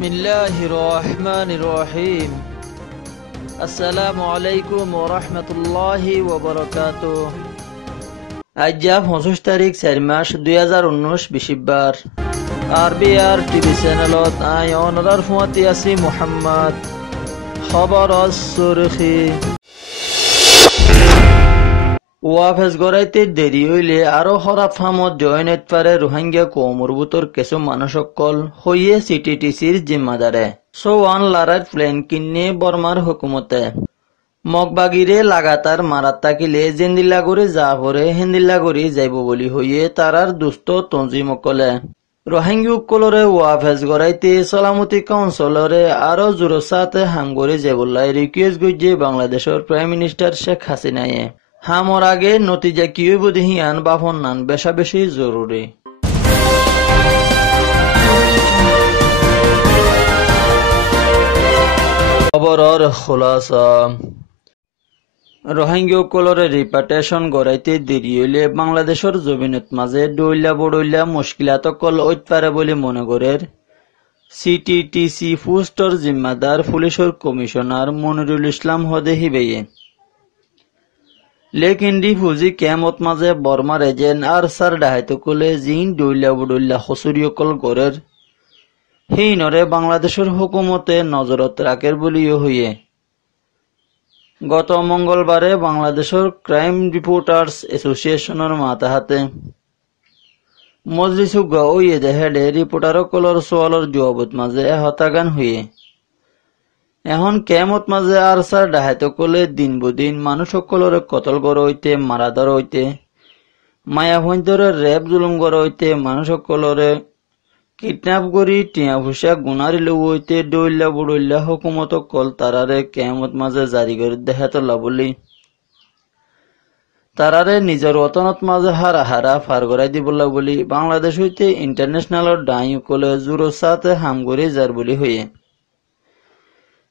বিসমিল্লাহির রহমানির রহিম। আসসালামু আলাইকুম ওয়া রাহমাতুল্লাহি ওয়া বারাকাতুহু। আজ 25 তারিখ 4 মাস 2019 বিশিবার আরবিআর টিভি চ্যানেলত আই অনরার ফুয়াতি আছি মুহাম্মদ। খবর সুরখি ওয়াফেজ গড়াইতে দেরি হইলে আরো খরাব ফামত জয়েনেট পারে রোহিঙ্গা কৌমর বুতর কিছু মানুষসকল হইয়ে সিটিটিসির জিম্মাদারে সোয়ান লারার প্লেন কিনে বর্মার হুকুমতে মগবাগিরে লাগাতার মারাত তাকিলে জেন্দিল্লাগরি যা পরে হেন্দিল্লাগরি যাইব বলি হইয়ে তারার দুস্থ তঞ্জিমকলে রোহিঙ্গি উকলরে ওয়াফেজ গড়াইতে সালামতি কাউন্সিলরে আরো জোরসাতে হাঙ্গরি জেবুল্লাই রিকুয়েস্ট গইয়ে বাংলাদেশের প্রাইম মিনিস্টার শেখ হাসিনায়ে হামর আগে নতিজা কি হইব দেহিয়ান বাফন নান বেশা বেশি জরুরি। খবরের খুলাসা রোহিঙ্গা কলরে রিপাটেশন গড়াইতে দেরি হইলে বাংলাদেশের জমিনত মাঝে ডইলা বড়ইলা মুশকিলাত কল ঐত পারে বলে মনে করের সিটিটিসি পোস্টর জিম্মাদার পুলিশের কমিশনার মনিরুল ইসলাম হদে হিবেয়ে লেকিন রিফুজি ক্যাম্পত মাঝে বর্মার এজেন্ট আর সার ডাহাইতে কলে জিন ডইলা বডইলা হসুরিয়কল গড়ের হিনরে বাংলাদেশের হুকুমতে নজরত রাখের বলিও হইয়ে গত মঙ্গলবারে বাংলাদেশের ক্রাইম রিপোর্টার্স এসোসিয়েশনের মাতাহাতে মজলিসুগা ওইয়ে দেহেডে রিপোর্টারকলর সোয়ালর জবাবত মাঝে হতাগান হইয়ে এখন কেমত মাঝে আর সার ডাহাইতে কলে দিন বুদিন মানুষ সকলরে কতল গড় হইতে মারাদর হইতে মায়া ভঞ্জরে রেপ জুলুম গড় হইতে মানুষ সকলরে কিডন্যাপ করি টিয়া ভুষা গুনারি লু হইতে ডইল্লা বুড়ইল্লা হুকুমত কল তারারে কেমত মাঝে জারি করে দেখাতলা বলি তারারে নিজের ওতনত মাঝে হারা হারা ফার গড়াই দিবলা বলি বাংলাদেশ হইতে ইন্টারন্যাশনাল ডাই কলে জুরো সাথে হাম করে যার বলি হইয়ে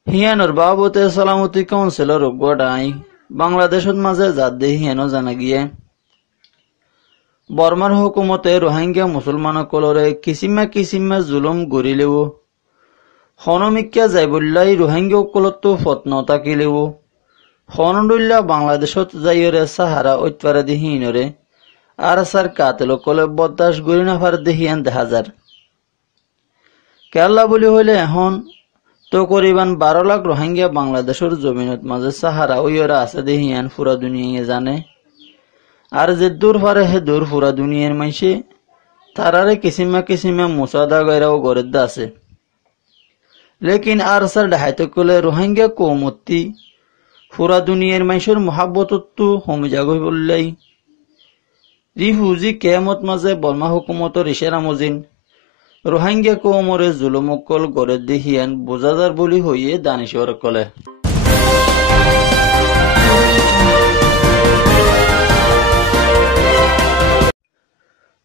হিয়ানোর বাবতে সালামতি কাউন্সিলর গড়াই বাংলাদেশের মাঝে যাদ দে হিয়ানো জানা গিয়ে বর্মার হুকুমতে রোহিঙ্গা মুসলমান কলরে কিসিমা জুলুম গড়িলেও হনমিকা যাইবুল্লাই রোহিঙ্গা কলত ফতন তাকিলেও হনডুল্লা বাংলাদেশত যাইরে সাহারা ঐতপারে দিহিনরে আর সার কাতেল কলে বদাস গড়ি নাফার দেহিয়ান দেখা যার কেরলা বলি হইলে এখন তো করিবান 12 লাখ রোহিঙ্গা বাংলাদেশের জমিনত মাঝে সাহারা ওইরা আছে দেহিয়ান পুরা দুনিয়া জানে আর যে দূর পারে হে দূর পুরা দুনিয়ার মাইসে তারারে কিসিমা মুসাদা গয়রাও গরেদ আছে লেকিন আর সার ডাহাইতে কলে রোহিঙ্গা কৌমতি পুরা দুনিয়ার মাইসের মহাব্বতত্তু হমিজা গই বললাই রিফুজি কেমত মাঝে বর্মা হুকুমতর ইশারা মজিন রোহিঙ্গা কৌমরে জুলুমকল গড়ে দেহিয়ান বোঝাদার বলি হইয়ে দানিশর কলে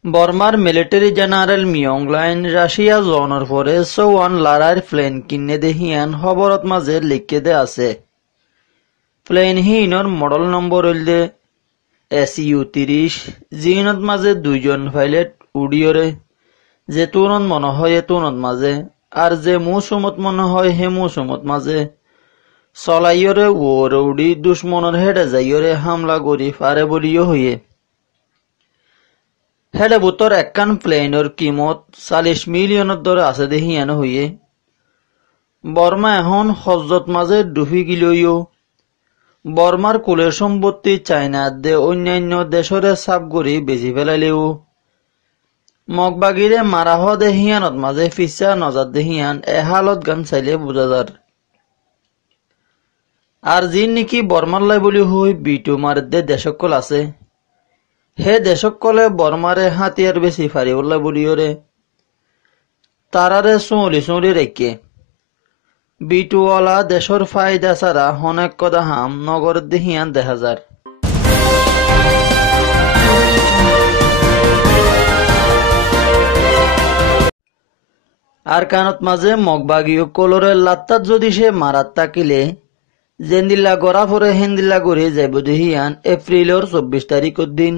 বর্মার মিলিটারি জেনারেল মিয়ংলাইন রাশিয়া জনের পরে সোয়ান লারার প্লেন কিনে দেহিয়ান খবরত মাঝে লিখে দে আছে প্লেন হিনর মডেল নম্বর হইলে SU-30 জিনত মাঝে 2 জন পাইলট উড়িয়রে যে তুরন্ত মনে হয় তুরন্ত মাঝে আর যে মৌসুমত মনে হয় হে মৌসুমত মাঝে চলাইয়রে ওরে উড়ি দুশ্মনের হেডে যাইয়রে হামলা করি পারে বলিও হইয়ে হেডে বুতর একখান প্লেনের কিমত 40 মিলিয়নের দরে আছে দেহিয়ান হইয়ে বর্মা এখন হজরত মাঝে ডুবি গিলইও বর্মার কুলের সম্পত্তি চাইনা দে অন্যান্য দেশরে সাপ গড়ি বেশি ফেলাইলেও মগবাগিরে মারা হ দেহিয়ানত মাঝে ফিসা নজার দেহিয়ান এহালত গান চাইলে বোঝা যার আর যিন নাকি বর্মার বলি হই বিটু মার দে দেশকল আছে হে দেশকলে বর্মারে হাতিয়ার বেশি ফারিবল্লা বলিওরে তারারে চৌলি রেখে বিটুওয়ালা দেশর ফায়দা ছাড়া অনেক কথা হাম নগর দেহিয়ান দেখা যার আর কানত মাঝে মগবাগি কলরে লাত্তাত যদি সে মারাত তাকিলে জেন্দিল্লা গড়া পরে হেন্দিল্লা গড়ে যাইব দেহিয়ান এপ্রিলের 24 তারিখের দিন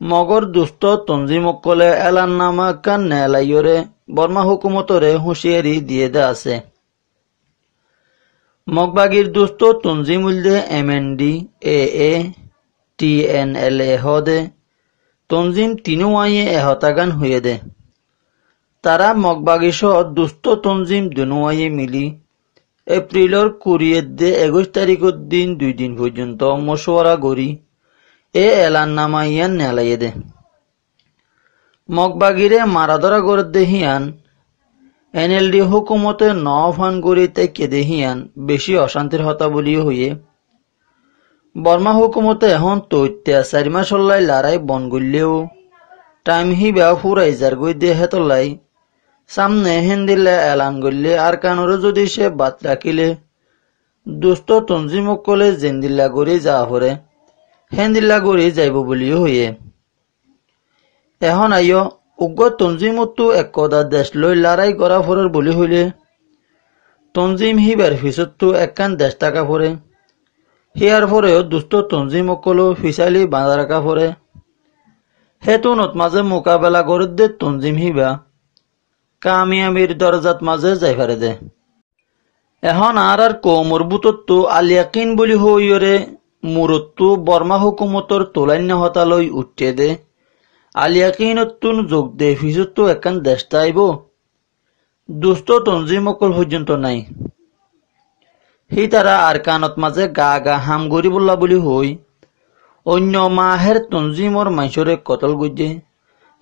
মগর দুস্থ তঞ্জিমকলে এলাননামা কান নেলাইয়রে বর্মা হুকুমতরে হুঁশিয়ারি দিয়ে দে আছে। মগবাগির দুস্থ তঞ্জিমুলদে MND AA TNLA হদে তঞ্জিম তিনুয়াইয়ে এহতাগান হয়ে দে। তারা মগবাগি সহ দুস্থ তঞ্জিম দুনুয়াইয়ে মিলি এপ্রিলর 21 তারিখের দিন 2 দিন পর্যন্ত মশওয়ারা গড়ি এ এলাননামা ইয়ান নেলাইয়ে দে। মগবাগিরে মারাধরা গড় দেহিয়ান NLD হুকুমতে নফান গড়ি তেকে দেহিয়ান বেশি অশান্তির হতা বলিও হইয়ে বর্মা হুকুমতে এখন তৈত্যা 4 মাস হল্লাই লড়াই বন গড়লেও টাইম হি বেয়া ফুরাই যার গই দে হেতলাই সামনে হেন্দিল্লা এলান গড়লে আর কানুরে যদি সে বাত রাখিলে দুস্থ তঞ্জিমকলে জেন্দিল্লা গড়ি যা হরে হেন্দিল্লা গড়ি যাইব বলিও হইয়ে এখন আইয় উগ্র তঞ্জিমতো একদা দেশ লৈ লড়াই করা ফরের বলি হইলে তঞ্জিম হিবার ফিসতো একখান দেশ টাকা ফরে হিয়ার ফরেও দুস্থ তঞ্জিমকলো ফিসালি বাঁধা রাখা ফরে হেতুনত মাঝে মোকাবেলা করে দে তঞ্জিম হিবা কামিয়াবির দরজাত মাঝে যাই পারে দে। এখন আর কৌমর বুতত্ব আলিয়াকিন বলি হইরে মুরত্তু বর্মা হুকুমতর তোলান্য হতালই উঠে দে আলিয়াকিনতুন যোগ দে ফিসতো একখান দেশ তাইব দুস্থ তঞ্জিমকল পর্যন্ত নাই। হি তারা আর কানত মাঝে গা গা হাম গরি বললা বলি হই অন্য মাহের তঞ্জিমর মাইসরে কতল গজ্জে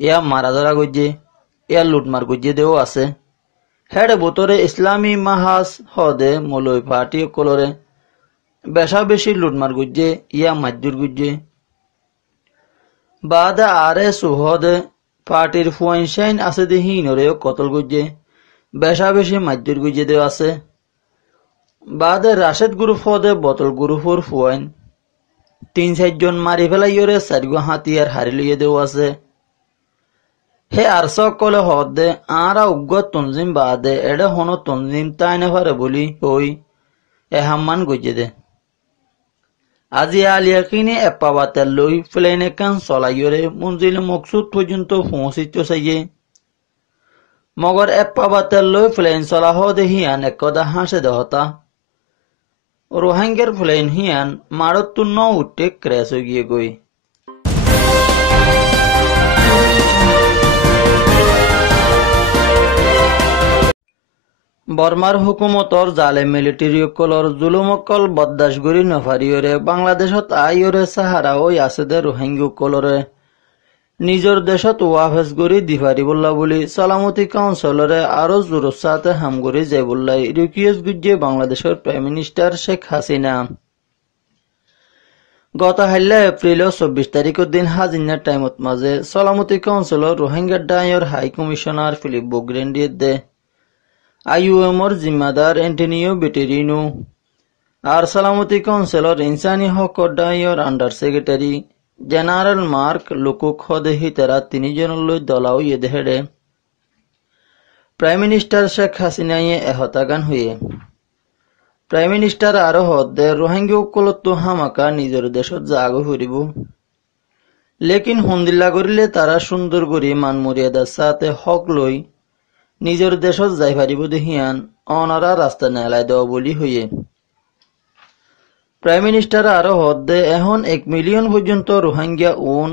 ইয়া মারাধরা গজ্জে ইয়া লুটমার গজ্জে দেও আছে। হেড়ে বোতরে ইসলামী মাহাজ হদে মলই পার্টি কলরে বেশা বেশি লুটমার গজ্জে ইয়া মাজ্জুর গজ্জে বাদে আরে সুহদে পার্টির ফুয়াইনশাইন আছে দেহিনরেও কতল গজ্জে বেশা বেশি মাজ্জুর গজ্জে দেও আছে। বাদে রাশেদ গ্রুপ হদে বোতল গ্রুপর ফুয়াইন 3-4 জন মারি ফেলাইয়রে 4 গো হাতিয়ার হারি লইয়ে দেও আছে। হে আর সকলে হদে আরা উগ্র তঞ্জিম বাদে এডে হন তঞ্জিম তাই না পারে বলি হই এহাম্মান গজে দে। আজি আলিয়াকিনে এপাবাতের লই প্লেনে কান চলাইয়রে মঞ্জিল মকসুদ পর্যন্ত পৌঁছিত চাইয়ে মগর এপাবাতের লই প্লেন চলা হদে হিয়ান একদা হাসে দেহতা রোহিঙ্গার প্লেন হিয়ান মারত্তু ন উঠে ক্র্যাশ হয়ে গিয়ে গই। বর্মার হুকুমতর জালে মিলিটারিকলর জুলুমকল বদাস গরি নফারিয়রে বাংলাদেশত আইয়রে সাহারা ওই আছে দে রোহিঙ্গাকলরে নিজর দেশত ওয়াফেস গরি দিফারি বললা বলি সালামতি কাউন্সিলরে আরো জোরের সাথে হাম গরি যাই বললাই রিকুয়েস্ট গুজিয়ে বাংলাদেশের প্রাইম মিনিস্টার শেখ হাসিনা গত হাইলা এপ্রিল 24 তারিখের দিন হাজিনার টাইমত মাঝে সালামতি কাউন্সিলর রোহিঙ্গার ডাইর হাই কমিশনার ফিলিপ বুগ্রেন্ডিয়ে দে IOMর জিম্মাদার এন্টনিও বেটেরিনো আর সালামতি কাউন্সিলর ইনসানি হক ডাইর আন্ডার সেক্রেটারি জেনারেল মার্ক লুকুক হদে হিতারা 3 জনলৈ দলাও ইয়ে হেডে প্রাইম মিনিস্টার শেখ হাসিনাইয়ে এহতাগান হয়ে প্রাইম মিনিস্টার আরো হদে রোহিঙ্গাকলতো হামাকা নিজের দেশত জাগো ফুরিব লেকিন হুন্দিল্লা করিলে তারা সুন্দর করি মান মর্যাদার সাথে হক লই নিজের দেশত যাই পারিব দেহিয়ান অনারা রাস্তা নেলাই দেওয়া বলি হইয়ে প্রাইম মিনিস্টার আরো হদে এখন 1 মিলিয়ন পর্যন্ত রোহিঙ্গা ওন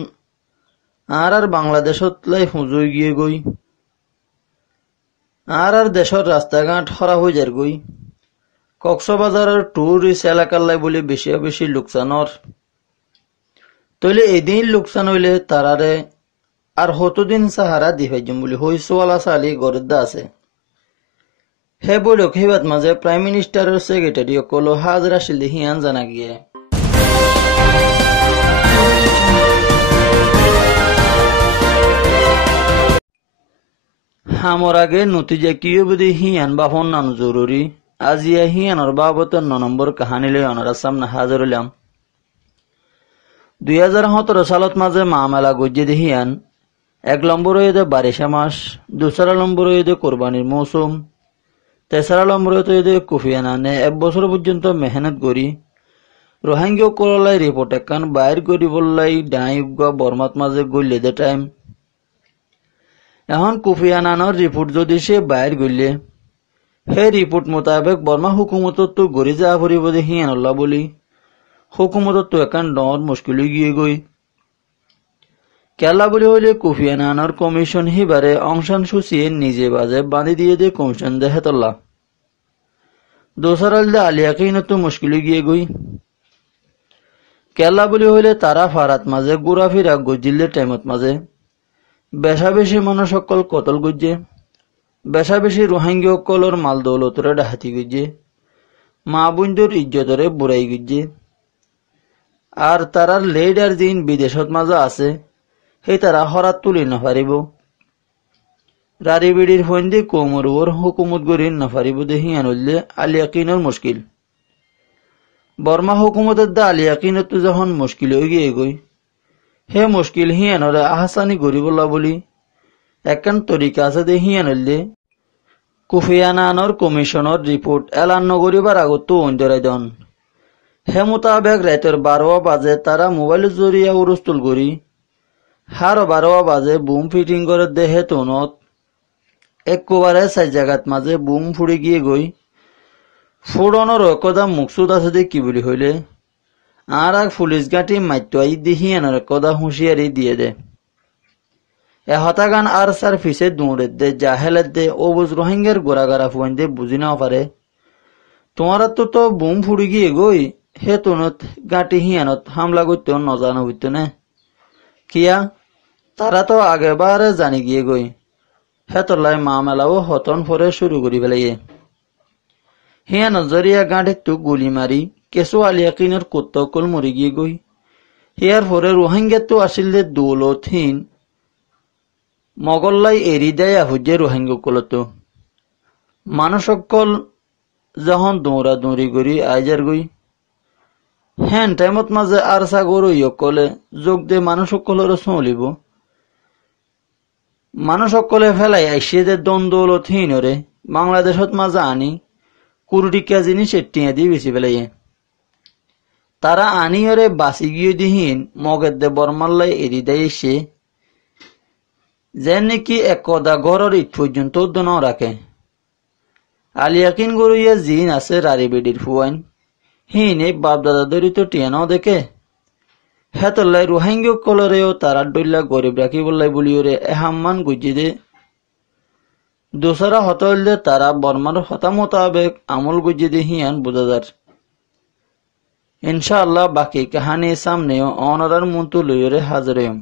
আর বাংলাদেশত লাই হুজুই গিয়ে গই আর দেশের রাস্তাঘাট খরা হয়ে যার গই কক্সবাজারের টুরিস্ট এলাকার লাই বলে বেশি বেশি লোকসানর তইলে এদিন লোকসান হইলে তারারে আর হতদিন সাহারা দি ভাইজম বলে হইসওয়ালা সালি গরদ্দা আছে। হে বৈঠক হেবাত মাঝে প্রাইম মিনিস্টারের সেক্রেটারি কলো হাজরা শিল হিয়ান জানা গিয়ে হামর আগে নতিজা কিও বুধি হিয়ান বাফন নাম জরুরি আজিয়া হিয়ানর বাবতের 9 নম্বর কাহানি লই অনারা সামনে হাজির হইলাম। 2017 সালত মাঝে মামলা গজ্জে হিয়ান 1 নম্বর হইতে বারিশা মাস, 2 নম্বর হইতে কোরবানির মৌসুম, 3 নম্বর হইতে কুফিয়ানানে 1 বছর পর্যন্ত মেহনত করি রোহিঙ্গা কললাই রিপোর্ট একান বাইর করি বললাই ডাইগা বর্মাত মাঝে গইলে দে টাইম এখন কোফি আনানোর রিপোর্ট যদি সে বাইর গইলে সেই রিপোর্ট মোতাবেক বর্মা হুকুমতত তো গড়ি যা ফুরিব দে হিয়ানল্লা বলি হুকুমতত তো একান ডর মুশকিল গিয়ে গই কেলা বলি হইলে কোফি আনানোর কমিশন হিবারে অংশান সুচিয়ে নিজে বাজে বাঁধি দিয়ে দে কমিশন দে হেতল্লা দোসারাল দে আলিয়াকেই তো মুশকিল গিয়ে গই কেলা বলি হইলে তারা ফারাত মাঝে ঘোরাফেরা গজিলে টাইমত মাঝে বেশা বেশি মানুষ সকল কতল গুজে বেশা বেশি রোহিঙ্গা সকলর মাল দৌলতরে ডাহাতি গুজে মা বন্ধুর ইজ্জতরে বুড়াই গুজে আর তারার লেডার দিন বিদেশত মাঝে আছে সেই তারা হরাত তুলি নাপারিব রারি বিড়ির ফন্দি কোমর ওর হুকুমত গড়ি নাপারিব দেখি আনলে আলিয়াকিনর মুশকিল বর্মা হুকুমতের দা আলিয়াকিনত যখন মুশকিল হয়ে গিয়ে গই হে মুশকিল হিয়ানরে আহসানি গরিবল্লা বলি একান তরিকা আছে দে হিয়ানলে কুফিয়ানানোর কমিশনের রিপোর্ট এলান নগরিবার আগত অঞ্জরাই দন হে মোতাবেক রাতের 12 বাজে তারা মোবাইলের জরিয়া উরস্তুল করি হার 12 বাজে বুম ফিটিং করে দেহে তনত একবারে 4 জায়গাত মাঝে বুম ফুড়ে গিয়ে গই ফুড়নের একদা মুকসুদ আছে দে কি বলি হইলে আর এক পুলিশ গাঁটি মাইটাই দিহি এনার একদা হুঁশিয়ারি দিয়ে দে এ হতাগান আর সার ফিসে দৌড়ে দে জাহেলের দে ও বুঝ রোহিঙ্গার গোড়াগাড়া ফুয়ান দে বুঝি নাও পারে তোমার তো বুম ফুড়ি গিয়ে গই হে তনত গাঁটি হিয়ানত হামলা করতে নজানো হইত না কিয়া তারা তো আগেবারে জানি গিয়ে গই হে তোলাই মামেলাও হতন পরে শুরু করি পেলাইয়ে হিয়া নজরিয়া গাঁঠে তো গুলি মারি কেঁচো আলিয়াকিনের কোত্তকল মরি গিয়ে গই হিয়ার পরে রোহিঙ্গা তো আসিলে দৌলতহীন মগল্লাই এরি দেয় হুজে রোহিঙ্গা কলতো মানুষ সকল যখন দৌড়া দৌড়ি করি আইজার গই হ্যান টাইমত মাঝে আর সাগর ইয়কলে যোগ দে মানুষ সকলের চলিব মানুষ সকলে ফেলাই আইসিয়ে দে দ্বন্দ্বলতহীন রে বাংলাদেশত মাঝে আনি কুড়িটিকা জিনিস টিয়া দিয়ে বেশি ফেলাইয়ে তারা আনিয়রে বাসি গিয়ে দিহীন মগের দে বর্মাল্লাই এরি দেয় এসে যে নাকি একদা ঘরের ইট পর্যন্ত ন রাখে আলিয়াকিন গরুইয়া জিন আছে রারি বেডির ফুয়াইন হিন এই বাপদাদা ধরি তো টিয়ানাও দেখে হেতল্লাই রোহিঙ্গা কলরেও তারা ডইলা গরিব রাখি বললাই বলিওরে এহাম্মান গুজি দে দোসরা হত হইলে তারা বর্মার হতা মোতাবেক আমল গুজি দে হিয়ান বুঝাদার ইনশাআল্লাহ বাকি কাহানি সামনেও অনারার মন্তু লইরে হাজির হইম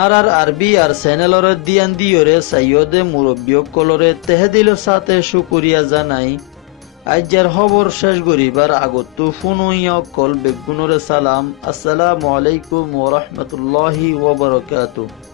আর আরবি আর চ্যানেলরে দিয়ান দিয়রে সাইয়দে মুরব্বিয়ক কলরে তেহেদিল সাথে শুকরিয়া জানাই আইজার খবর শেষ করিবার আগত ফুনুইয়া কল বেগুনরে সালাম আসসালামু আলাইকুম ওয়া রাহমাতুল্লাহি ওয়া বারাকাতুহু।